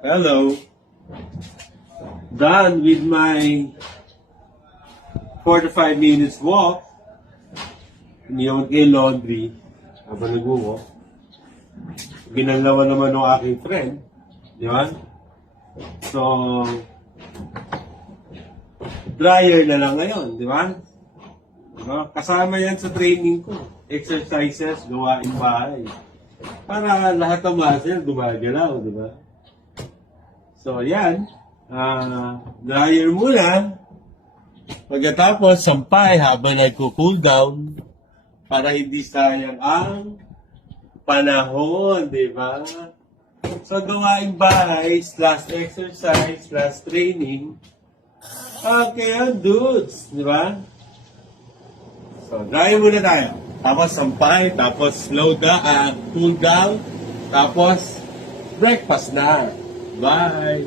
Hello. Done with my 4 to 5 minutes walk. Iniwan ko yung laundry habang nag-walk. Ginalawan naman ng aking friend. Di ba? So, dryer na lang ngayon, di ba? Diba? Kasama yan sa training ko. Exercises, gawain bahay. Para lahat ng muscle gumagalaw, di ba? So, yan. Dryer muna. Pagkatapos, sampay habang nagko-cool down para hindi sayang ang panahon, di ba? So, gawain bahay / exercise / training. Okay, dudes, di ba? So, dryer muna tayo. Tapos, sampay. Tapos, cool down. Tapos, breakfast na. Bye!